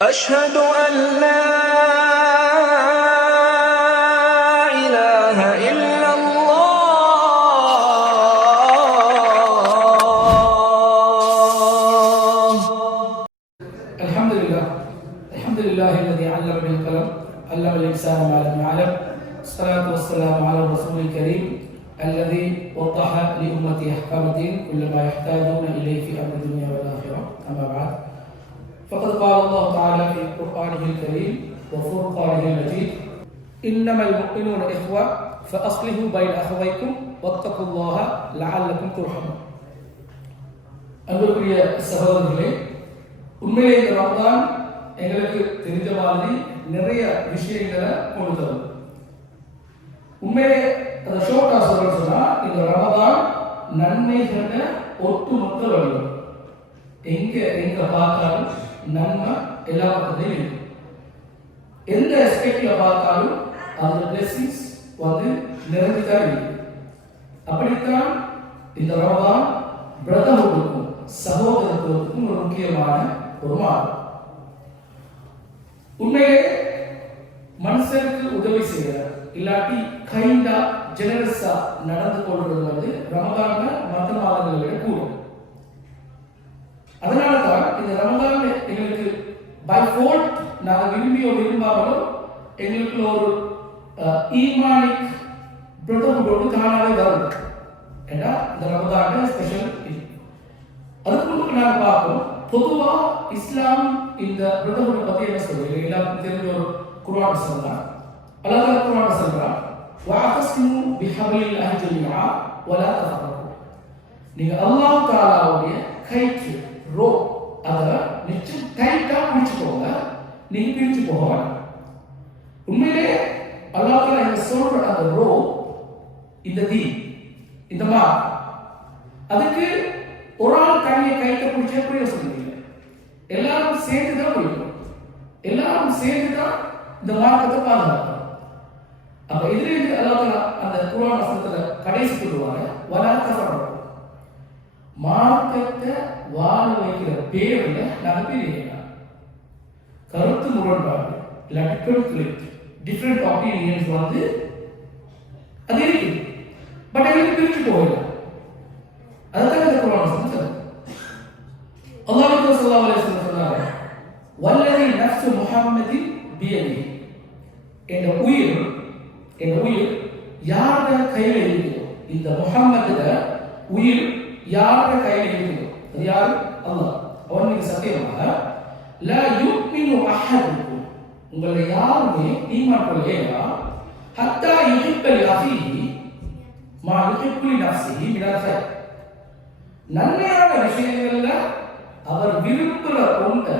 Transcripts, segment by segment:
أشهد أن لا إله إلا الله. الحمد لله الذي علم بالقلم علم الإنسان ما لم يعلم. الصلاة والسلام على الرسول الكريم الذي وضح لأمتي أحكام الدين كل ما يحتاجون إليه في أمر الدنيا والآخرة. أما بعد، فقد قال الله تعالى في قرآنه الكريم وفرقانه المجيد: إنما المؤمنون إخوة فأصلحوا بين أخويكم واتقوا الله لعلكم ترحمون. அன்புக்குரிய சகோதரர்களே, உண்மையிலே இந்த ரமதான் எங்களுக்கு தெரிஞ்ச மாதிரி நிறைய விஷயங்களை கொண்டு தரும். உண்மையிலே அந்த ஷோர்ட்டா சொன்னா, இந்த ரமதான் நன்மைகள ஒட்டுமொத்த வழிகள். எங்க பார்த்தாலும் நன்மை எல்லா பக்கத்திலையும் இருக்கு. எந்த எஸ்பெக்ட்ல பார்த்தாலும் அந்த பிளெஸிங்ஸ் நிறைஞ்சுதான் இருக்கு. அப்படித்தான் இந்த ரமதான் பிரதமருக்கும் சகோதரத்துவத்துக்கும் ஒரு முக்கியமான ஒரு மாதம். உண்மையிலே மனுஷனுக்கு உதவி செய்யற இல்லாட்டி கைண்டா ஜெனரஸா நடந்து கொள்வது ரமதான்ல மற்ற மாதங்களை விட கூடும். அதனாலதான் இந்த ரமதான் எங்களுக்கு பை ஃபோல்ட் நாங்கள் விரும்பியோ விரும்பாமலோ எங்களுக்கு ஒரு ஈமானிக் பிரதமரோடு தானாவே வரும். ஏன்னா இந்த ரமதான ஸ்பெஷல். அதுக்கு முன்பு நாங்கள் பார்ப்போம், பொதுவா இஸ்லாம் இந்த பிரதமரை பத்தி என்ன சொல்றது? எல்லாருக்கும் தெரிஞ்ச ஒரு குர்ஆன் சொல்றான். அல்லாஹ் குர்ஆன் சொல்றான், வஅதஸ்மு பிஹப்லில்லாஹி ஜமீஆ வலா தஃபரகு. நீங்க அல்லாஹ் தஆலாவுடைய கைக்கு ரோ அத நிச்சயம் டைட்டா பிடிச்சுக்கோங்க, நீங்க பிரிச்சு போக. உண்மையிலே அல்லாஹ் தஆலா இந்த சொல்ற அந்த ரோ, இந்த தி, இந்த மா, அதுக்கு ஒரு ஆள் தனியை கைட்ட பிடிச்ச பிரயோசனம் இல்லை. எல்லாரும் சேர்ந்துதான் பிடிக்கும், எல்லாரும் சேர்ந்துதான் இந்த மார்க்கத்தை பாதுகாக்கணும். அப்ப இதுல அல்லாஹ் தஆலா அந்த குர்ஆன் வசனத்துல கடைசி சொல்லுவாங்க, வலா தஃபரகு. மார்க்கத்தை வாழ வைக்கிற பேர்ல நாங்க பிரிக்கலாம். கருத்து முரண்பாடு இல்லாட்டி டிஃபரெண்ட் ஒப்பீனியன்ஸ் அது இருக்கு. பட் அதுக்கு பிரிச்சு போகலாம். அதுதான் இந்த குர்ஆன் சொல்லுது. அல்லாஹ் ஸல்லல்லாஹு அலைஹி வஸல்லம் சொன்னாரு, வல்லதி நஃப்ஸு முஹம்மதின் பியதிஹி. என்ற உயிர் யார கையில இருக்குதோ, இந்த முஹம்மதுல உயிர் யார கையில இருக்குதோ, அது யாரு? அல்லாஹ். அவன் மீது சத்தியமாக, லா யுமினு அஹதுக்கும், உங்களை யாருமே ஈமான் கொள்ளையா, ஹத்தா யுஹிப்ப லிஅஹீஹி மா யுஹிப்பு லிநஃப்ஸிஹி மினல் கைர். நன்மையான விஷயங்கள்ல அவர் விரும்புகிற ஒன்றை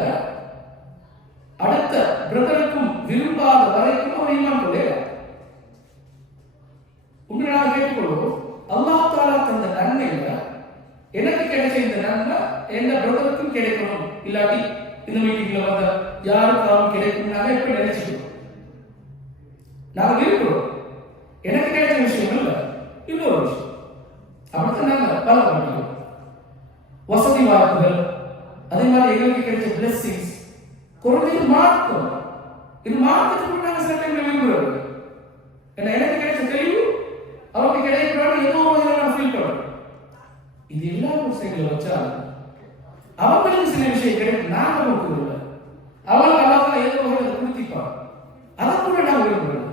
அடுத்த பிரதருக்கும் விரும்பாத வரைக்கும் அவர் ஈமான் கொள்ளையா. உண்மையாக கேட்டுக்கொள்வோம், அல்லாஹ் தஆலா தந்த நன்மையில எனக்கு கிடைச்ச இந்த நன்மை எந்த பிரதருக்கும் கிடைக்கணும், இல்லாட்டி இந்த மீட்டிங்ல வந்த யாருக்காகவும் கிடைக்கும் நாங்க எப்படி நினைச்சுக்கிறோம்? நாங்க விரும்புறோம். எனக்கு கிடைச்ச விஷயம் இல்ல, இன்னொரு விஷயம். அப்படித்தான் நாங்க பல பண்ணிக்கிறோம். வசதி வாய்ப்புகள், அதே மாதிரி எங்களுக்கு கிடைச்ச பிளெஸிங்ஸ், குறைஞ்சது மார்க்கம். இது மார்க்கத்துக்கு நாங்க சில டைம்ல விரும்புறோம். ஏன்னா எனக்கு கிடைச்ச தெளிவு அவருக்கு கிடைக்கிறான்னு ஏதோ ஒரு வகையில் நான் ஃபீல் பண்றேன். இது எல்லா விஷயங்களை வச்சா அவங்களுக்கு சில விஷயம் கிடைக்கும், நாங்க நோக்குறோம். அவங்களுக்கு அல்லாஹ் ஏதோ வகையில் கொடுத்திப்பாங்க, அதை கூட நாங்க விரும்புறோம்.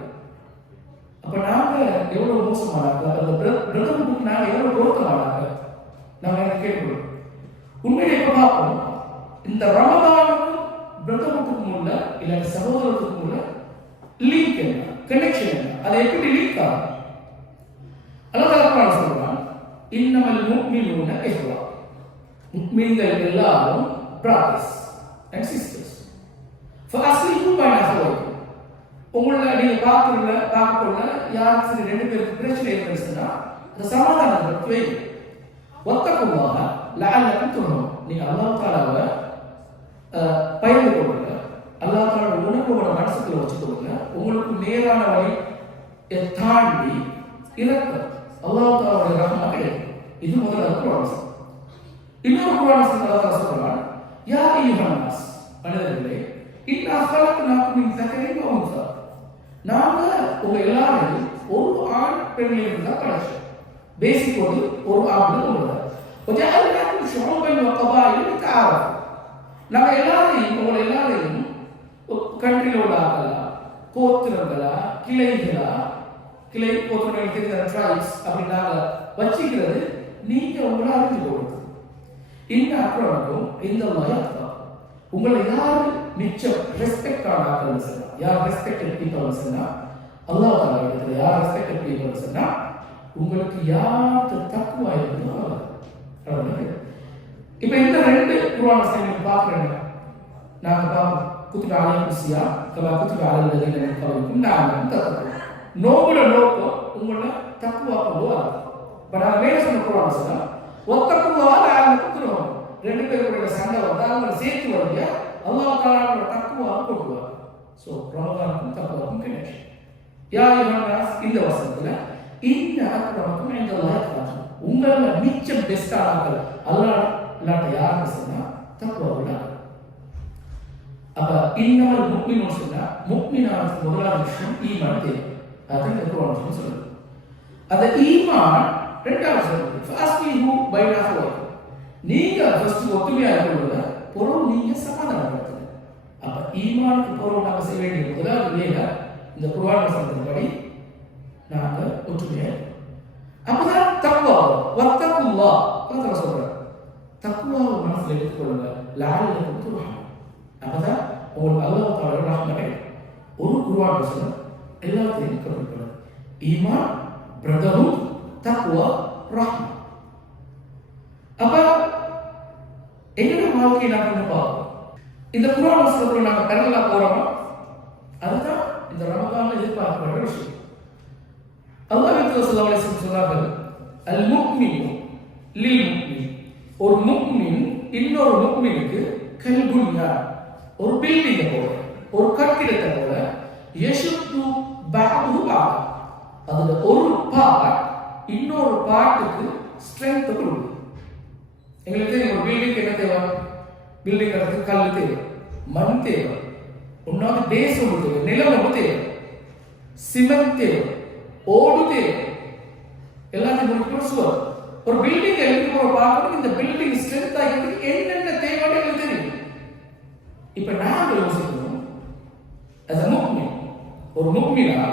அப்ப நாங்க எவ்வளவு மோசமானாங்க, அந்த பிரதமருக்கு நாங்க எவ்வளவு பொருத்தமானாங்க நாங்க என்ன கேட்கிறோம். உண்மையிலே இப்ப பார்ப்போம், இந்த ரமதானுக்கும் பிரதமத்துக்கும் உள்ள இல்லாட்டி சகோதரத்துக்கும் உள்ள லிங்க் என்ன, கனெக்ஷன் என்ன, அதை எப்படி லிங்க் ஆகும்? அல்லாஹ் சொல்றான், இன்னமல் முஃமினூன இஹ்வா. முஃமின்கள் எல்லாரும் பிரதர்ஸ் அண்ட் சிஸ்டர்ஸ். ஃபஅஸ்லிஹு பைன அஹ்வைக்கும். உங்களை நீங்க பார்க்கக்குள்ள யாருக்கு ரெண்டு பேருக்கு பிரச்சனை ஏற்படுச்சுன்னா அந்த சமாதானத்தை வைங்க. வத்தகுல்லாஹ லஅல்லகும் துர்ஹமூன். நீங்க அல்லாஹ் தஆலாவை பயந்து கொள்ளுங்க, அல்லாஹ் தஆலா உணர்வோட மனசுக்குள்ள வச்சுக்கொள்ளுங்க. உங்களுக்கு நேரான வழி தாண்டி இறக்கம் அல்லாஹ் தஆலாவுடைய ரஹ்மத் கிடைக்கும். இது முதலாவது குர்ஆன். இன்னொரு குர்ஆன் அல்லாஹ் சொல்றான், யா அய்யுஹன் நாஸ், மனிதர்களே, இன்னா ஹலக்னாக்கும் மின் ஸக்கரின் வ உன்ஸா. நாங்க உங்க எல்லாரையும் ஒரு ஆண் பெண்ணில் இருந்து தான் படைச்சோம். பேசிக் ஒரு ஆண் ஒன்று. வஜஅல்னாக்கும் ஷுஊபன் வ கபாயில லிதஆரஃபு. நாங்க எல்லாரையும் உங்க எல்லாரையும் கண்ட்ரியில் உள்ள ஆகலாம், கோத்திரங்களா, கிளைகளா, கிளை கோத்திரங்கள் ட்ரைப்ஸ் அப்படின்னாங்க வச்சுக்கிறது நீங்க உங்களை அறிஞ்சு கொடுக்குது. இந்த அப்புறம் இந்த மாதிரி உங்களை யாரு மிச்சம் ரெஸ்பெக்ட் ஆனாக்கள் சொன்னா, யார் ரெஸ்பெக்டட் பீப்புள் சொன்னா, அல்லாஹ் தஆலா இடத்துல யார் ரெஸ்பெக்டட் பீப்புள் சொன்னா, உங்களுக்கு யாருக்கு தக்குவா இருக்குதோ அவ்வளவு. இப்ப இந்த ரெண்டு குர்ஆன் வசனங்களை பார்க்கறேன். நாங்க பாப்போம். குத்துப அலைக்கும் ஸியாம் கமா குத்துப அலல் லதீன மின் கப்லிக்கும் லஅல்லஹும் தத்தகூன். நோபுல நோக்கம் உங்களை தக்குவா கொண்டு வரும். இப்ப நான் மேல சொன்ன குர்ஆன் வசனம் வத்தக்குல்லாஹ லஅல்லஹும் துர்ஹமூன். ரெண்டு பேருடைய சண்டை வந்தா அவங்க சேர்த்து வரீங்க, அல்லாஹ் தஆலாவோட தக்குவா கொண்டு வரும். So ரமலானுக்கும் தக்குவாக்கும் connection. யா அய்யுஹன்னாஸ் இந்த வசனத்துல இன்ன அக்ரமக்கும் இன்தல்லாஹி அத்காக்கும். உங்கள மிச்சம் பெஸ்டானவர்கள் அல்லாஹ் இல்லாட்ட யாருன்னு சொன்னா தக்குவா உள்ளவங்க. அப்ப இன்னமல் முஃமினூன் சொன்னா முஃமினான முதலாவது விஷயம் ஈமான் தேவை. அதான் இந்த குர்ஆன் சொல்லுது. அந்த ஈமான் ரெண்டாவது சொல்லுது. ஃபஸ்லிஹு பைன அஹ்வாக்கும். நீங்க ஃபர்ஸ்ட் ஒத்துமையா இருக்கணும்ல, பொருள் நீங்க சமாதானப்படுத்துங்க. அப்ப ஈமானுக்கு பொருள் நாம செய்ய வேண்டிய முதலாவது வேலை இந்த குர்ஆன் வசனத்தின்படி நாங்க ஒற்றுமையா அப்பதான் தக்வா வத்தகுல்லாஹ் அல்லாஹ் சொல்றார். தக்வாவை மனசுல எடுத்துக்கொள்ளுங்க. லஅல்லக்கும் துர்ஹமூன். அப்பதான் உங்களுக்கு அல்லாஹ் தஆலா ரஹ்மத் கிடைக்கும். ஒரு குர்ஆன் வசனம் எல்லாத்தையும் கவர் பண்ணும். ஈமான், பிரதர்ஹுட், தக்வா, ரஹ்மத். அப்ப எங்களோட வாழ்க்கையை நாம பார்ப்போம். இந்த குர்ஆன் வசனத்துல நாம பெறலா போறோமா? அதுதான் இந்த ரமலான்ல எதிர்பார்க்கப்படுற விஷயம். அல்லாஹ் ஸல்லல்லாஹு அலைஹி வஸல்லம் சொன்னார்கள், அல் முஃமினு லில் முஃமின். ஒரு முஃமின் இன்னொரு முஃமினுக்கு கல் புன்யான், ஒரு பில்டிங்கை போல, ஒரு கட்டிடத்தை போல, யஷுத்து பஅதுஹு பஅத். அதுல ஒரு பார்ட் இன்னொரு பார்ட்டுக்கு ஸ்ட்ரெngth கொடுக்கும். எங்களுக்கு தெரியும் ஒரு பில்டிங் என்ன தேவை? பில்டிங் கட்டுறதுக்கு கல் தேவை, மண் தேவை, ஒன்னாவது பேஸ் ஒன்று தேவை, நிலம் ஒன்று தேவை, சிமெண்ட் தேவை, ஓடு தேவை, எல்லாத்தையும் முடிக்கணும். சுவர் ஒரு பில்டிங் எழுதி போற பார்க்கணும். இந்த பில்டிங் ஸ்ட்ரென்த் ஆகிறதுக்கு என்னென்ன தேவைன்னு எங்களுக்கு தெரியும். இப்ப நாங்க யோசிக்கணும், as a முஃமின், ஒரு முஃமினா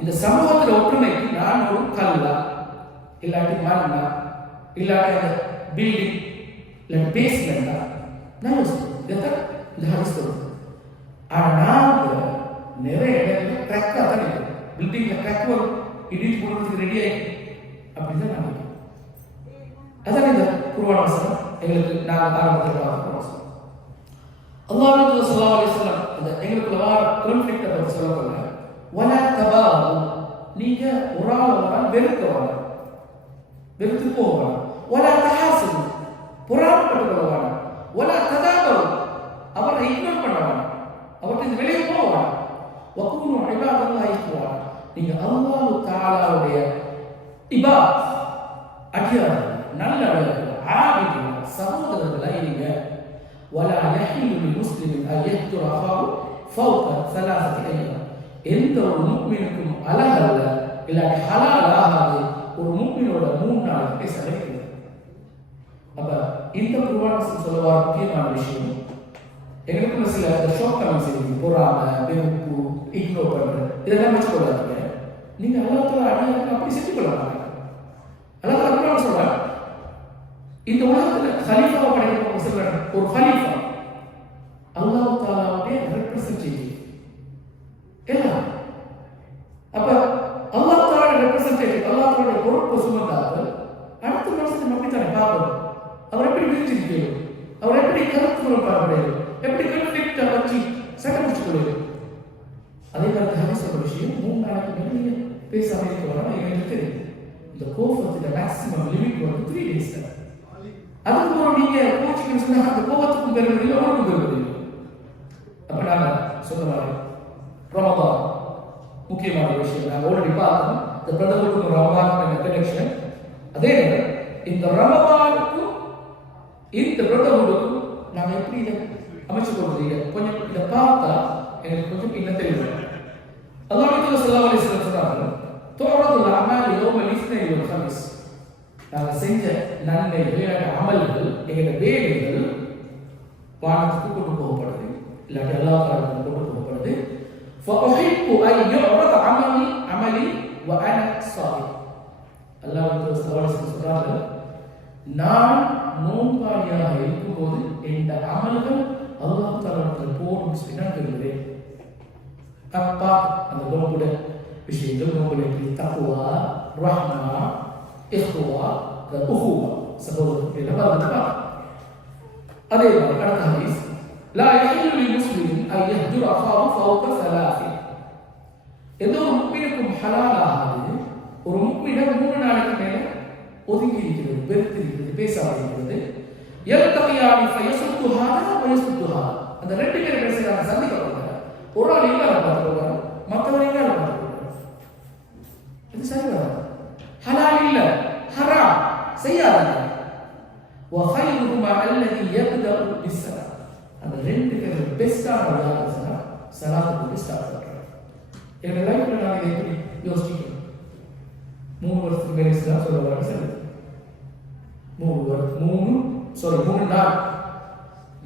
இந்த சமூகத்துல ஒற்றுமைக்கு நான் ஒரு கல்லா இல்லாட்டி மண்ணா இல்லாட்டி அந்த பில்டிங் இல்லாட்டி பேஸ்மெண்டா நான் யோசிக்கணும். இதைத்தான் இந்த ஹதீஸ் சொல்லுது. ஆனா நாங்க நிறைய இடத்துல ட்ரக்கா தான் இருக்கும். பில்டிங்ல ட்ரக் வரும், இடிச்சு போடுறதுக்கு ரெடி ஆயிடும் அப்படின்னு தான் நாங்கள். அதான் இந்த குர்ஆன் வசனம் எங்களுக்கு நாங்கள் ஆரம்பத்தில் பார்க்க வசனம். அல்லாஹ் ஸல்லல்லாஹு அலைஹி வஸல்லம் அந்த எங்களுக்கு வர கான்ஃப்ளிக்ட் பத்தி சொல்லப்போனா வலா தபாகு, நீங்க ஒரு ஆள் வெறுக்க வேண்டாம், வெறுத்து போக வேண்டாம். வலா தஹாசுது, பொறாமைப்பட்டு கொள்ள வேண்டாம். வலா ததாபரு, அவரை இக்னோர் பண்ண வேண்டாம், அவர்கிட்ட வெளியே போக வேண்டாம். வகுனு இபாதல்லாஹி இக்வானா, நீங்க அல்லாஹ் தஆலாவுடைய இபாத் அடியார்கள், நல்லவர்கள், ஆபிதுகள், சகோதரர்களாக இருங்க. ولا يحل لمسلم ان يقتل اخاه فوق ثلاثه ايام. எந்த ஒரு முஃமினுக்கும் அலஹல்ல இல்லாட்டி ஹலால் ஆகாது ஒரு முஃமினோட 3 நாள் பேச வைக்கிறது. அப்ப இந்த குர்ஆன் சொல்லுவா முக்கியமான விஷயம் எங்களுக்கு சில ஷார்ட் கமெண்ட்ஸ் இருக்கு. பொறாமை, வெறுப்பு, இக்னோர் பண்றது இதெல்லாம் வச்சு கொள்ளாதீங்க. நீங்க அல்லாஹ் தஆலா அடியாருக்கு அப்படி செஞ்சு கொள்ளலாம். அல்லாஹ் தஆலா சொல்றார், இந்த உலகத்துல கலீஃபாவை படைக்கப்பட்ட சொல்றாங்க. ஒரு கலீஃபா அல்லாஹ் தஆலாவுடைய ரெப்ரசன்டேட்டிவ் எல்லாம். அப்ப அல்லாஹ் தஆலா ரெப்ரசன்டேட்டிவ், அல்லாஹ் தஆலா பொறுப்பு சுமந்தார்கள். அடுத்த மனுஷன் அப்படித்தானே பார்க்கணும். அவர் எப்படி விரிஞ்சிருக்கிறார், அவர் எப்படி கருத்து முரண்பாடு, எப்படி கன்ஃப்ளிக்ட் வச்சு சண்டை முடிச்சு கொள்ளுது. அதே மாதிரி ஹதீஸ் சொல்ற விஷயம் 3 நாளைக்கு மேல நீங்க பேசாம இருக்க வேணாம். எங்களுக்கு தெரியும் இந்த கோபத்தோட மேக்ஸிமம் லிமிட் வந்து 3 days தான். அதுக்கப்புறம் நீங்க கோச்சிங் சொன்னா அந்த கோபத்துக்கும் பெறுவது இல்லை, உணர்வு பெறுவது இல்லை. அப்ப நாங்க சொன்ன மாதிரி ரமலான் முக்கியமான விஷயம் நாங்கள் ஆல்ரெடி பார்த்தோம். இந்த பிரதமருக்கும் ரமலானுக்கும் கனெக்ஷன். அதே இந்த ரமலானுக்கும் இந்த பிரதமருக்கும் நாங்கள் எப்படி இதை அமைச்சு கொடுக்குறீங்க. கொஞ்சம் இதை பார்த்தா எனக்கு கொஞ்சம் இன்னும் தெரியும். அல்லாஹ் ஸல்லல்லாஹு அலைஹி வஸல்லம் சொல்றாங்க, துஅரதுல் அமால் யௌமல் இஸ்னைன் வல் ஹமீஸ். நாங்கள் செஞ்ச நன்மைகள் அமல்கள் எங்களோட வேலைகள் வானத்துக்கு கொண்டு போகப்படுது, இல்லாட்டி அல்லாஹ் தஆலாவுக்கு கொண்டு போகப்படுது. ஃபஅஹிப்பு அன் யுஅரத அமலி வ அன ஸாயிம். அல்லாஹ் ஸல்லல்லாஹு அலைஹி வஸல்லம் சொல்றாங்க, நான் நோன்பாளியாக இருக்கும்போது இந்த அமல்கள் அல்லாஹ் தஆலாவுக்கு போடும் நான் சொல்கிறேன். அப்பா அந்த நோன்புட விஷயங்கள், நோன்புடைய தக்வா, ரஹ்மா, இஹ்வா, உஹுவா, சகோதரர்கள் வரதுப்பா. அதே மாதிரி அடுத்த ஹதீஸ், லா யஹில்லு லில் முஸ்லிம் அன் யஹ்ஜுர அஹாஹு ஃபௌக ஸலாஸின். எந்த ஒரு முஃமினுக்கும் ஹலால் ஆகாது ஒரு முஃமினை 3 நாளைக்கு மேல ஒதுங்கி இருக்கிறது, வெறுத்து இருக்கிறது, பேசாமல் இருக்கிறது. யல்தகியானி ஃபயசுத்து ஹாதா வயசுத்து ஹாதா. அந்த ரெண்டு பேரும் பேசுறாங்க, சந்திக்கிறாங்க. ஒரு ஆள் இல்லாத பார்த்துருவாங்க, மற்றவர் இல்லாத பார்த்துருவாங்க. இது சரி வராது. ஹலால் இல்ல, ஹராம் செய்யாதீங்க. வஹைருஹுமா அல்லதி யப்தஉ பிஸ்ஸலாத். அந்த ரெண்டு பேரும் பெஸ்டான யாருன்னா ஸலாத்துக்கு ஸ்டார்ட் பண்றாங்க. என்னோட லைஃப்ல நான் இதை எப்படி யோசிக்கிறேன், 3 வருஷத்துக்கு மேலே சொல்ல வரேன் சார். 3 நாள்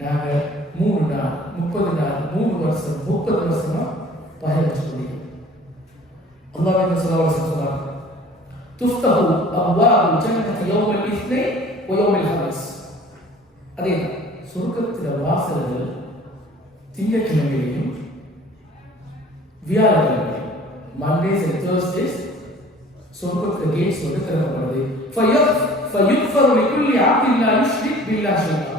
நாங்கள் 3 நாள் 30 நாள் 3 வருஷம் 30 வருஷமா பயணிச்சு கொண்டிருக்கிறோம். அல்லாஹ் சொல்றாங்க, துஃப்தஹு அப்வாபுல் ஜன்னதி யௌமல் இஸ்னைன் வ யௌமல் ஹமீஸ். அதே சொர்க்கத்தின் வாசல்கள் திங்கட்கிழமையிலும் வியாழக்கிழமையிலும், மண்டேஸ் அண்ட் தேர்ஸ்டேஸ் சொர்க்கத்தின் கேட்ஸ் வந்து திறக்கப்படுது. ஃபயுக்ஃபரு லிகுல்லி அப்தின் லா யுஷ்ரிக் பில்லாஹி ஷைஆ.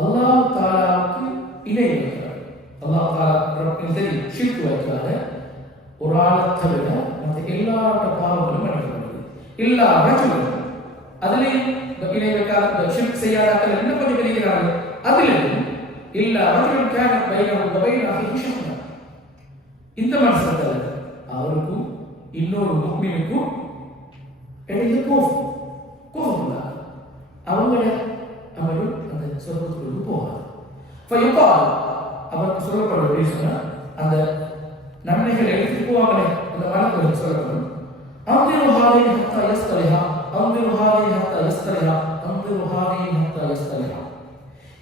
அல்லாஹ் தஆலாவுக்கு இணை வைக்கிறார். அல்லாஹ் தஆலா தெரியும் ஷிர்க் வைக்கிறாங்க. ஒரு ஆளை தவிர மற்ற எல்லாரோட பாவங்களும் மன்னிக்கப்படுது. இல்லா ரஜுல், அதுலேயும் இணை வைக்காத ஷிர்க் செய்யாத என்ன கொஞ்சம் இருக்கிறாங்க. அதிலும் இல்லா ரஜுல் கானத் பைனஹு வ பைன அஹீஹி ஷஹ்னா. இந்த மனுஷன் அவருக்கும் இன்னொரு முஃமினுக்கும் இடையில கோபம் அவங்கள அவர்கள் அந்த சொர்க்கத்துக்கு போவார். அவருக்கு சொல்லப்படும் சொன்னா அந்த நன்மைகளை எடுத்து போவாங்களே அந்த மனக்கு சொல்லப்படும்.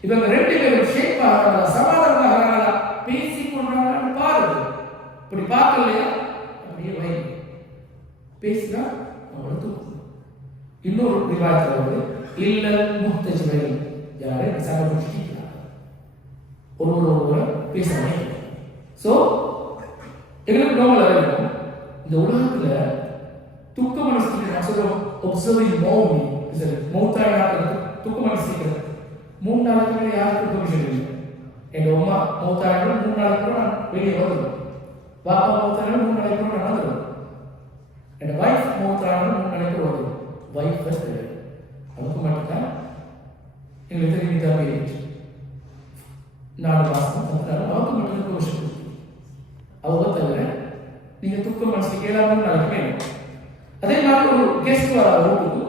இவங்க 2 பேரும் ஷேக் ஆகிறாங்களா, சமாதானம் ஆகிறாங்களா, பேசிக் கொண்டாங்க பாருங்க. இப்படி பார்க்கலையா அப்படியே வை பேசினா அவங்கள தூக்கும். இன்னொரு ரிவாயத்தில் வந்து இல்லல் முஹ்தஜிமைன், யாரை சக முடிச்சிட்டாங்க ஒருவர் பேசுறாங்க. ஸோ எங்களுக்கு நோமல் அறிவிக்கும் இந்த உலகத்துல துக்க மனசுக்கு நான் சொல்றோம் ஒப்சர்விங் மௌமி சரி மௌத்தாயாக துக்க மனசுக்கு 3 நாளைக்கு மேலே யாருக்கு பெர்மிஷன் இல்லை. எங்கள் அம்மா மௌத்தாக 3 நாளைக்கு கூட நான் வெளியே வந்துடுவேன். பாப்பா மௌத்தாக 3 நாளைக்கு கூட நான் வந்துடுவேன். என் வைஃப் மௌத்தாக 3 நாளைக்கு கூட வந்துடுவேன். வைஃப் ஃபர்ஸ்ட் அதுக்கு மட்டும்தான் எங்களுக்கு தெரியும் தம்பி 4 மாதம் அவருக்கு மட்டும் பெர்மிஷன். அவங்க தவிர நீங்க துக்க மனசு கேளாமல் நாளைக்கு வேணும். அதே மாதிரி ஒரு கெஸ்ட் வர வீட்டுக்கு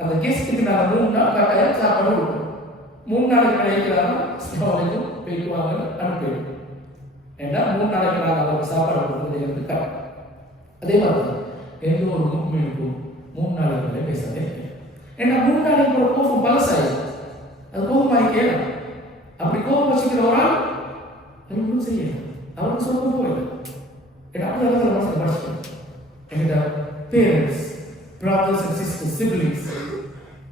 அந்த கெஸ்ட்டுக்கு நாங்கள் 3 நாள் கட்டாயம் சாப்பாடு கொடுக்கணும். 3 நாளைக்கு கிடைக்கிறாங்க ஸ்லோவையும் போயிட்டு வாங்க அனுப்பிடுவோம். ஏன்னா 3 நாளைக்கு நாங்கள் அவங்களுக்கு சாப்பாடு கொடுக்குறது கரெக்ட். அதே மாதிரி எந்த ஒரு முக்மீனுக்கும் 3 நாளைக்கு பேசாதே. ஏன்னா 3 நாளைக்கு ஒரு கோபம் பலசாயிடும், அது கோபமாகி கேட்கலாம். அப்படி கோபம் வச்சுக்கிற ஒரு ஆள் ஒன்றும் செய்யலாம், அவருக்கு சொல்ல போயிடும். ஏன்னா அப்படி அதான் மனசில் படிச்சுக்கணும். எங்கிட்ட parents, brothers and sisters, siblings,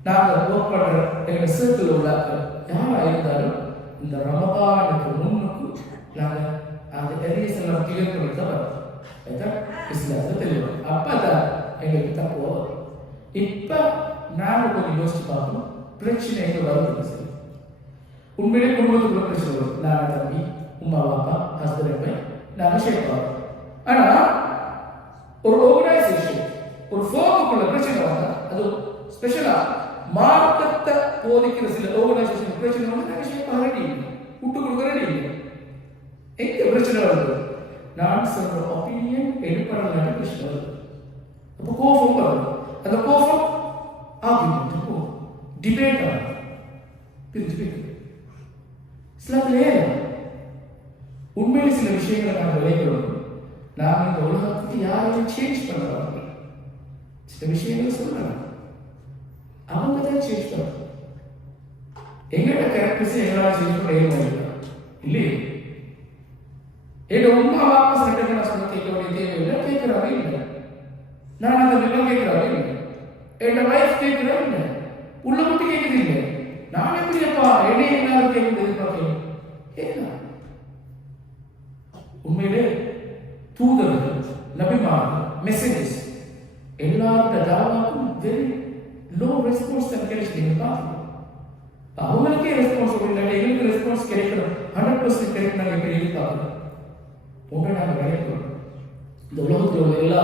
நாங்கள் ஒர்க் பண்ணுற எங்கள் சர்க்கிள் உள்ள யாராக இருந்தாலும் இந்த ரமதானுக்கு முன்னுக்கு நாங்கள் அந்த எரியஸ் எல்லாம் கிளியர் பண்ணி தான் வரோம். அதுதான் இஸ்லாத்தில் தெளிவாக அப்போ தான் எங்களுக்கு தப்பு. இப்போ நாங்கள் கொஞ்சம் யோசிச்சு பார்க்கணும், பிரச்சனை எங்கே வருது. சரி, உண்மையிலே குடும்பத்துக்குள்ள பிரச்சனை வரும். நான் தம்பி, உமா பாப்பா, ஹஸ்பண்ட், நாங்கள் ஷேர் பார்ப்போம். ஆனால் ஒரு ஆர்கனைசேஷன் ஒரு ஃபோமுக்குள்ள பிரச்சனை வந்தால் அது ஸ்பெஷலாக மார்க்கத்தை போதிக்கிற சில ஆர்கனைசேஷன் பிரச்சனை வந்து நாங்கள் ஷேர் பண்ண ரெடி இல்லை, விட்டு கொடுக்க ரெடி இல்லை. எங்கே பிரச்சனை வருது? நான் சொல்ற ஒப்பீனியன் எடுப்படலாம் பிரச்சனை வருது. அப்போ கோபம் வருது. அந்த கோபம் ஆர்குமெண்ட் போகும், டிபேட் ஆகும், பிரிஞ்சு போயிருக்கு. இஸ்லாத்தை உலகத்திலே உண்மையில் சில விஷயங்களை நாங்கள் விளைகிறோம். நாம் இந்த உலகத்துக்கு யாரையும் சேஞ்ச் பண்ணுறவர்கள். சில விஷயங்களை சொல்லலாம், அவங்க தான் சேஞ்ச் பண்ணுறாங்க. எங்களோட கேரக்டர்ஸ் எங்களால் சேஞ்ச் பண்ண இல்லையே. என்னோட உமா வாபஸ் ரெண்டு நான் சொல்ல கேட்க வேண்டிய தேவையில்லை, கேட்கிறாவே இல்லை. நான் அந்த வில்லம் கேட்கிறாவே இல்லை. என்னோட வைஃப் கேட்கிறா இல்லை, உள்ள மட்டும் கேட்குது இல்லை. நான் எப்படி அப்பா என்னைய எல்லாரும் கேட்க எதிர்பார்க்கிறேன்? கேட்கலாம். உண்மையிலே தூதர்கள், நபிமார்கள், மெசேஜஸ் எல்லாரோட தாவாக்கும் வெரி லோ ரெஸ்பான்ஸ் தான் கிடைச்சி நீங்க பார்க்கணும். அவங்களுக்கே ரெஸ்பான்ஸ் கொடுக்கல, எங்களுக்கு ரெஸ்பான்ஸ் கிடைக்கணும் 100% கிடைக்கணும். நாங்கள் எப்படி எதிர்பார்க்கணும்? ஒன்றை நாங்கள் விளையாடுறோம். இந்த உலகத்தில் உள்ள எல்லா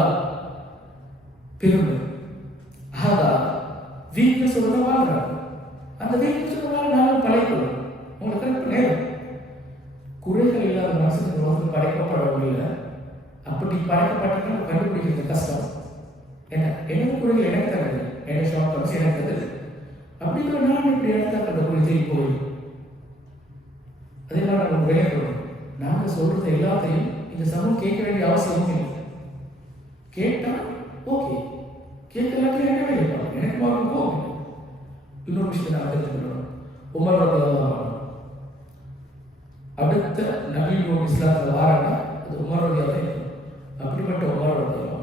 பெருமை ஆகா வீக்னஸ் வாழ்கிறாங்க. அந்த வீக்னஸ் நாங்கள் பழைக்கிறோம். உங்களுக்கு நேரம் குறைகள் இல்லாத மனசுக்கு உலகம் படைக்கப்படவில்லை. அப்படி படைக்கப்பட்டீங்கன்னா கண்டுபிடிக்கிறது கஷ்டம். ஏன்னா என்ன குறைகள் எனக்கு தருது, என்ன ஷாப் கம்ஸ் எனக்கு தருது. அப்படிங்கிற நான் இப்படி எனக்கு அந்த குறையை போய் அதே மாதிரி நம்ம விளையாடுறோம். நாங்கள் சொல்றது எல்லாத்தையும் இந்த சமூகம் கேட்க வேண்டிய அவசியமும் இல்லை. கேட்டால் ஓகே, கேட்கலாட்டி என்ன கேட்பாங்க, எனக்கு மாறும் போகும். இன்னொரு விஷயத்தை நான் தெரிஞ்சுக்கணும். உமர் ரலியல்லாஹு அடுத்த நபி இஸ்லாத்தில் வாராங்க, அது உமர் ரலியல்லாஹு. அப்படிப்பட்ட உமர் ரலியல்லாஹு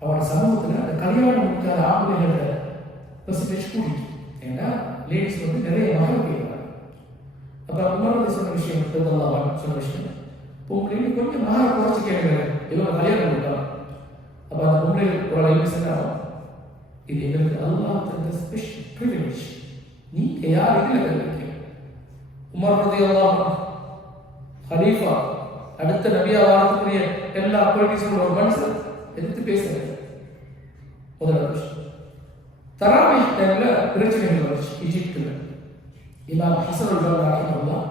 அவரோட சமூகத்தில் அந்த கல்யாணம் முடிக்காத ஆம்பளைகளோட பெர்சன்டேஜ் கூட்டிட்டு. ஏன்னா லேடிஸ் வந்து நிறைய மகள் கேட்குறாங்க. அப்போ உமர் ரலியல்லாஹு சொன்ன விஷயம், சொன்ன விஷயம், பொம்பளை கொஞ்சம் மகளை குறைச்சி கேட்குறாங்க, இவங்க கல்யாணம் கொடுத்தாங்க. அப்போ அந்த பொம்பளை ஒரு என்ன சொன்னாங்க, இது எங்களுக்கு அல்லாஹ் தந்த ஸ்பெஷல் ப்ரிவிலேஜ், நீங்க யார் இதில் கல்விக்க. உமர் ரலியல்லாஹு ஹலீஃபா அடுத்த நபியா வாரத்துக்குரிய எல்லா பொலிட்டிக்ஸோட ஒரு மனுஷன் எதிர்த்து பேசுறாரு. முதல்ல விஷயம் தராவீஹ் டைம்ல பிரச்சனைகள் வந்துச்சு ஈஜிப்தில். இமாம் ஹசன் அல்-பன்னா ரஹிமஹுல்லாஹ்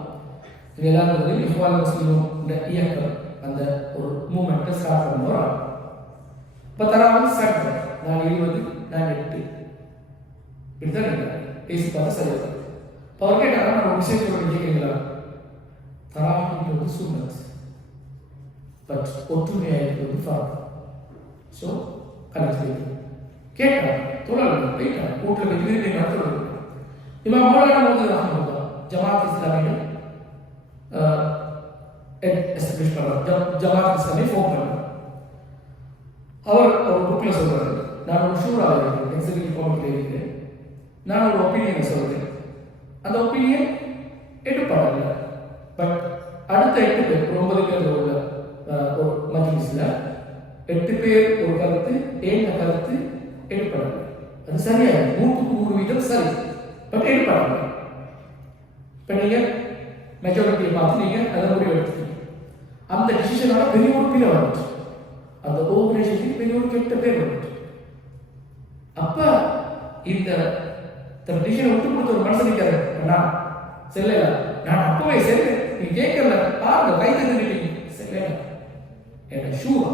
எல்லாரும் இஹ்வான் முஸ்லிமும் இயக்கம் அந்த ஒரு மூமெண்ட்டை ஸ்டார்ட் பண்ணுவார். இப்போ தராவீஹ் ஸ்டார்ட் பண்ண நான் 20 நான் 8 இப்படிதான் பேசி பார்த்து சரியா. இப்போ அவர் கேட்டாங்க, நான் ஒரு விஷயம் சொல்ல கேட்குறீங்களா? தராவீஹ் வந்து சுன்னத், பட் ஒற்றுமையாக இருக்கிறது ஃபார்ம். ஸோ கலெக்ட் கேட்டாங்க, தொழில் போயிட்டாங்க, வீட்டில் போய் விரும்பி நடத்துறது. இவன் மௌலானா மௌதூத் ரஹ்மத்துல்லாஹ் ஜமாத் இஸ்லாமியை எஸ்டாப்ளிஷ் பண்ணுறார், ஜமாத் இஸ்லாமியை ஃபோன் பண்ணுறார். அவர் ஒரு புக்கில் சொல்கிறார், நான் ஒரு ஷூராக இருக்கேன், எக்ஸிக்யூட்டிவ் கமிட்டியில் இருக்கேன், நான் ஒரு ஒப்பீனியனை சொல்கிறேன். அந்த ஒப்பீனியன் எடுப்பாடல, பட் அடுத்த 8 பேர் 9 பேர் உள்ள ஒரு மஜ்லிஸில் 8 பேர் ஒரு கருத்து, ஏழு கருத்து எடுப்படாது. அது சரியாக 100% சரி, பட் எடுப்படாது. இப்போ நீங்கள் மெஜாரிட்டியை பார்த்து நீங்கள் அதை முடிவு எடுத்துக்கீங்க. அந்த டிசிஷனால பெரிய ஒரு பிழை வந்துச்சு, அந்த ஆர்கனைசேஷனுக்கு பெரிய ஒரு கெட்ட பேர் வந்துச்சு. அப்ப இந்த டிசிஷனை விட்டு கொடுத்த ஒரு மனுஷன் இருக்காரு, நான் செல்லல, நான் அப்பவே செல்ல, நீ கேட்கல பாருங்க, கை தந்துட்டீங்க, செல்ல என்ன ஷூவா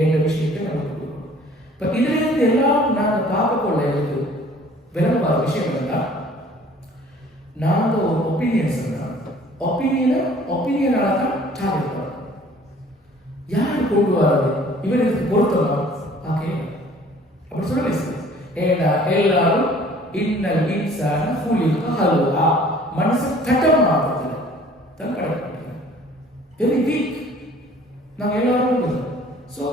என்ற விஷயத்தை நமக்கு கொடுக்கணும். இப்போ இதிலிருந்து எல்லாம் நாங்கள் பார்க்கக்கொள்ள எங்களுக்கு விரும்பாத விஷயம் என்னன்னா, நாங்கள் ஒரு ஒப்பீனியன் சொன்னால் ஒப்பீனியனால தான் டார்கெட் பண்ணணும். யாரு கொண்டு வராது இவருக்கு பொருத்தமா ஓகே அப்படி சொல்ல. ஏன்னா எல்லாரும் இன்னல் இன்சான ஹுலிக ஹலுஆ, மனசு கட்டமாகிறது தான் கடமைப்பட்டது. வெரி வீக் நாங்கள் எல்லாரும். ஸோ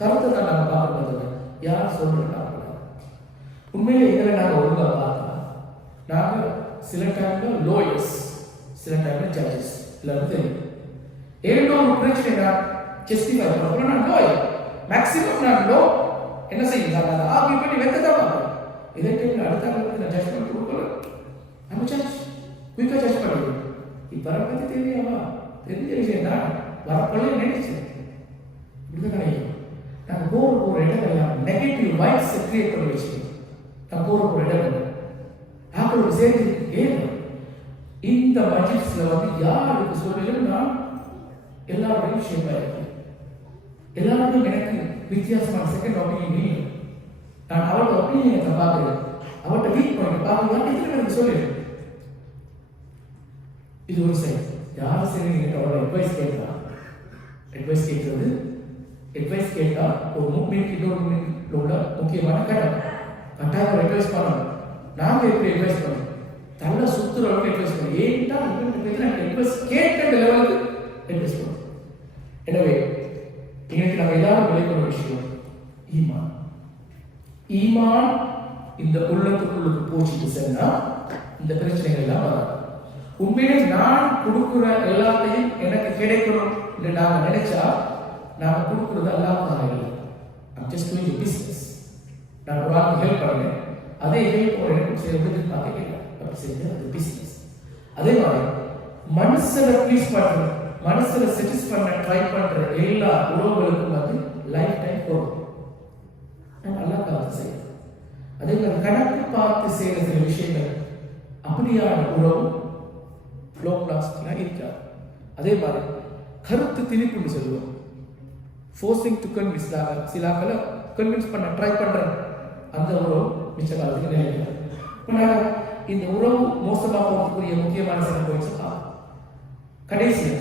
கருத்தை தான் நாங்கள் பார்க்கறது யார் சொல்கிறேன். உண்மையிலே இதில் நாங்கள் ஒழுங்காக பார்த்தா நாங்கள் சில டைம்ல லோயர்ஸ், சில டைம்ல ஜட்ஜஸ் எல்லாரும் தெரியும். ஏதோ ஒரு பிரச்சனை நான் ஜஸ்டிஃபை பண்ண நான் லோயர், மேக்ஸிமம் நான் லோ என்ன செய்யுங்க அதை ஆர்கியூ பண்ணி வைக்கதான் பார்ப்பேன். இதே டைம்ல அடுத்த நான் ஜட்ஜ்மெண்ட் கொடுக்கல, நம்ம ஜட்ஜ் குயிக்காக ஜட்ஜ் பண்ணிடுவோம். இப்போ பற்றி தெரியாமா, தெரிஞ்ச விஷயம் தான் வரப்பொழுது நினைச்சேன். இப்படிதான் நினைக்கிறோம். நாங்கள் போகிற இடங்கள்லாம் நெகட்டிவ் வைப்ஸை கிரியேட் பண்ணி வச்சுக்கோம். நான் போகிற இடம் ஆக்களோட சேர்த்து ஏன் இந்த மஜ்லிஸில் வந்து யாருக்கு சொல்லலும் நான் எல்லாருடையும் ஷேப்பாக இருக்கேன். எல்லாருக்கும் எனக்கு வித்தியாசமான செகண்ட் ஒப்பீனியன் இல்லை. நான் அவரோட ஒப்பீனியனை பார்க்குறேன், அவர்கிட்ட வீக் பாயிண்ட் பார்க்குறேன், எத்தனை பேருக்கு சொல்லிடுறேன். இது ஒரு சைடு. யார் சரி அவரோட அட்வைஸ் கேட்கலாம். அட்வைஸ் கேட்கறது, அட்வைஸ் கேட்டா ஒரு மூமெண்ட் இன்னொரு மூமெண்ட் உள்ள முக்கியமான கட்டாயம் அட்வைஸ் பண்ணணும். நாங்க எப்படி அட்வைஸ் பண்ணணும்? தள்ள சுத்துற அளவுக்கு அட்வைஸ் பண்ணணும். ஏன்டா அட்வைஸ் கேட்கிற லெவலுக்கு அட்வைஸ் பண்ணணும். எனவே இன்னைக்கு நம்ம எல்லாரும் விளையாட விஷயம் ஈமான். ஈமான் இந்த உள்ளத்துக்குள்ளுக்கு போச்சுட்டு சொன்னா இந்த பிரச்சனைகள் எல்லாம் வராது. உண்மையிலே நான் கொடுக்குற எல்லாத்தையும் எனக்கு கிடைக்கணும் என்று நாம நினைச்சா நாம கொடுக்குறது எல்லாம் இல்லை. I'm just doing a business. நான் ஒரு ஆளுக்கு ஹெல்ப் பண்ணேன், அதே ஹெல்ப் ஒரு எனக்கு செய்யறது பார்க்க அப்படி செய்யறது அது பிசினஸ். அதே மாதிரி மனசுல ப்ளீஸ் பண்ற, மனசுல சாட்டிஸ்ஃபை பண்ண ட்ரை பண்ற எல்லா உறவுகளுக்கும் வந்து லைஃப் டைம் போகும். நல்லா பார்த்து செய்யணும். அதே மாதிரி கணக்கு பார்த்து செய்யற சில விஷயங்கள் அப்படியான உறவு லாங் லாஸ்டிங்காக இருக்காது. அதே மாதிரி கருத்து திணிப்புன்னு சொல்லுவோம். ஃபோர்சிங் டு கன்வின்ஸ், சிலாக்களை கன்வின்ஸ் பண்ண ட்ரை பண்றேன், அந்த உறவு மிச்ச காலத்துக்கு நிலைக்கிறார். இந்த உறவு மோசமாக போகிறதுக்குரிய முக்கியமான சில பாயிண்ட்ஸ் கடைசியில்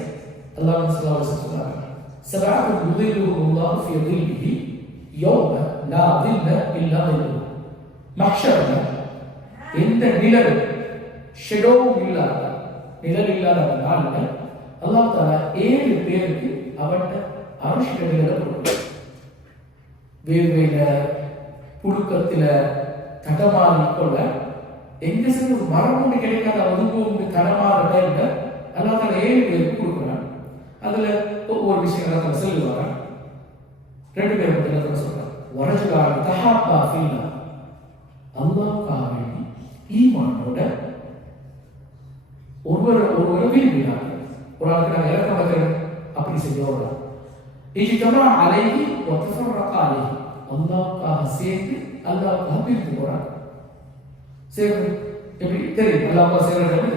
அல்லாஹ் சொல்றாங்க, சபஅத்துன் யுதில்லுஹுல்லாஹு ஃபீ தில்லிஹி யௌம லா தில்ல இல்லா தில்லுஹு. மஹ்ஷர்ல எந்த நிழல் ஷெடோவும் இல்லாத, நிழல் இல்லாத நாள்ல அல்லாஹ் தஆலா 7 பேருக்கு அவட்ட அரிஷ்ட நிழலை கொடுக்கிறார். வேர்வையில புழுக்கத்துல தடமாறி கொள்ள எங்க சில ஒரு மரம் ஒன்று கிடைக்காத ஒதுங்கு தடமாற டைம்ல அல்லாஹ் தஆலா 7 பேருக்கு கொடுக்கிறார். அதுல ஒவ்வொரு விஷயங்களை சொல்லுவாங்க. 2 பேர் மட்டும் சொல்றாங்க, வரஜுலான் தஹாப்பா ஃபில்லா, அல்லாஹ்வுக்காக ஈமானோட ஒருவர் விரும்பினார். ஒரு ஆளுக்கு நாங்கள் இறக்க வைக்கிறோம் அப்படி செஞ்சோம். இஜ்தமா அலைஹி வ தஃபர்ரக அலைஹி, அல்லாஹ்வுக்காக சேர்ந்து அல்லாஹ்வுக்காக பிரிந்து போறாங்க. சேர்ந்து எப்படி தெரியும்? அல்லாஹ்வுக்காக சேர்றது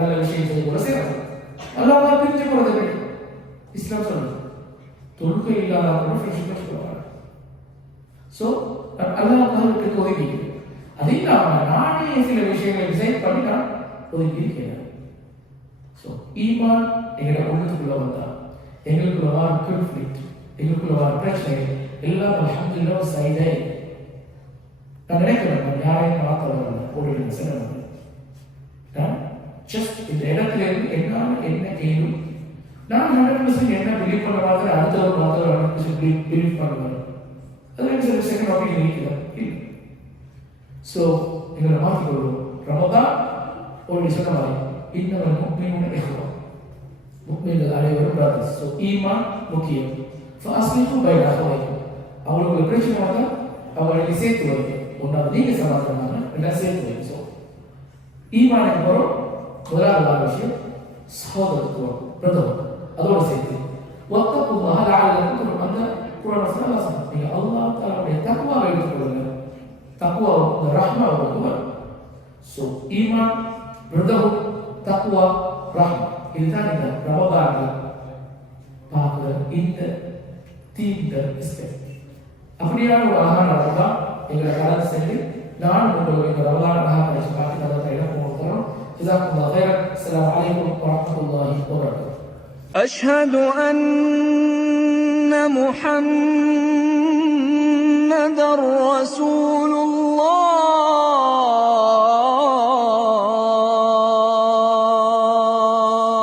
நல்ல விஷயம் செய்ய கூட சேர்றது. அல்லாஹ்வுக்காக பிரிஞ்சு போறது எப்படி? இஸ்லாம் சொல்லுது, தொழுகை இல்லாத ஃப்ரெண்ட்ஷிப் வச்சுக்கிறாங்க. ஸோ அல்லாஹ்வுக்காக விட்டு ஒதுக்கி, அதே நானே சில விஷயங்களை டிசைன் பண்ணி நான் ஒதுக்கி இருக்கிறேன். ஸோ ஈமான் எங்களோட உள்ளத்துக்குள்ள வந்தா எங்களுக்குள்ள வர கான்ஃப்ளிக்ட், எங்களுக்குள்ள வர பிரச்சனைகள் எல்லாம் அல்ஹம்துலில்லாஹ் சைடே. நான் நினைக்கிறேன், நான் யாரையும் மாற்றவர்கள் ஒரு சில ஜஸ்ட் இந்த இடத்துல இருந்து என்னால் என்ன கேள்வி, நான் 100% என்ன பிலீவ் பண்ண மாதிரி அடுத்தவர் மாற்றவர் 100% பிலீவ் பண்ணுவேன். அது சில செகண்ட் ஆஃபிங் இருக்கிறது. ஸோ எங்களை மாற்றிக்கொள்வோம். ரமதான் ஒரு சொன்ன மாதிரி இன்னொரு முக்மீனுடைய இஹ்வா, முக்மீன்கள் அனைவரும் பிரதர்ஸ். ஸோ ஈமான் முக்கியம். ஃபஅஸ்லிஹு பைன அஹ்வைக்கும், அவங்களுக்கு பிரச்சனை வந்தால் அவங்களுக்கு சேர்த்து வைங்க. ஒன்றாவது நீங்க சமாதானமாக, ரெண்டாவது சேர்த்து வைங்க. ஸோ ஈமானுக்கு போகிறோம். முதலாவது விஷயம் சகோதரத்துவம், பிரதமர், அதோடு சேர்த்து வத்தகுல்லாஹ லஅல்லக்கும் துர்ஹமூன். அந்த குர்ஆன் வசனம் நீங்க அல்லாஹ் தஆலாவுடைய தக்வாவை எடுத்துக்கொள்ளுங்க. தக்வா இந்த ரஹ்மா வரும். ஸோ ஈமான், பிரதமர், தக்வா, ரஹ்மா, இதுதான் இந்த ரமதான்ல பார்க்குற இந்த தீவிர ரெஸ்பெக்ட். அப்படியான ஒரு அழகான ரமதான் எங்களை கடந்து சென்று நான் உங்களுக்கு இந்த ரமதான் அழகாக படிச்சு பார்த்து அதை இடம் போகிறோம். ஜஸாக்குல்லாஹ் கைரன். அஸ்ஸலாமு அலைக்கும் வரஹ்மத்துல்லாஹி வபரகாத்துஹு. أشهد أن محمدًا رسول